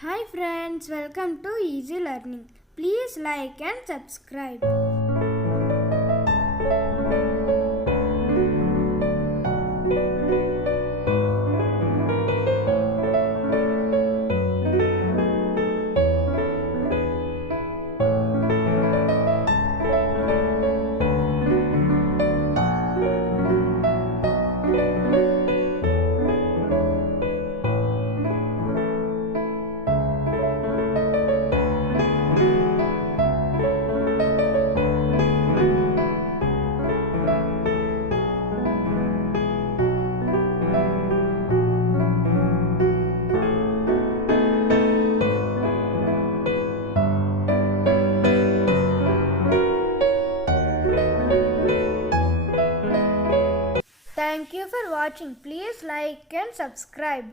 Hi friends, welcome to Easy Learning. Please like and subscribe. Thank you for watching. Please like and subscribe.